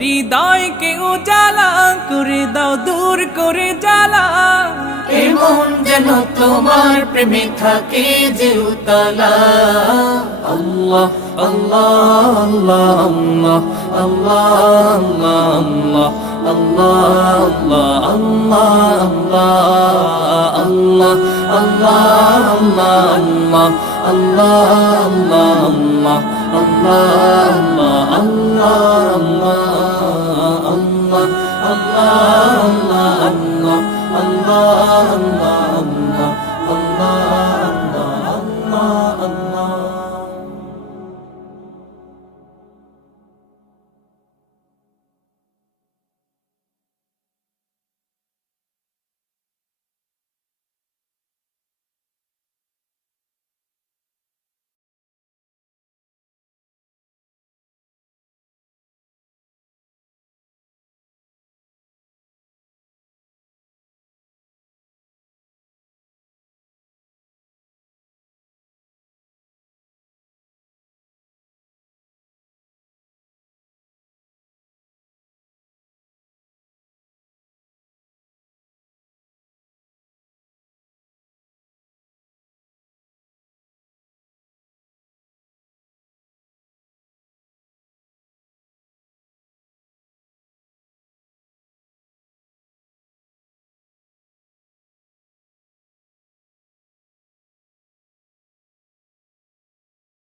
হৃদয়কে উজালা করে দাও, দূর করে জ্বালা। এমন যেন তোমার প্রেমে থাকে যে উতলা। আল্লাহ আল্লাহ আল্লাহ আল্লাহ আল্লাহ আল্লাহ আল্লাহ আল্লাহ আল্লাহ আল্লাহ আল্লাহ আল্লাহ আল্লাহ আল্লাহ আল্লাহ আল্লাহ আল্লাহ আল্লাহ আল্লাহ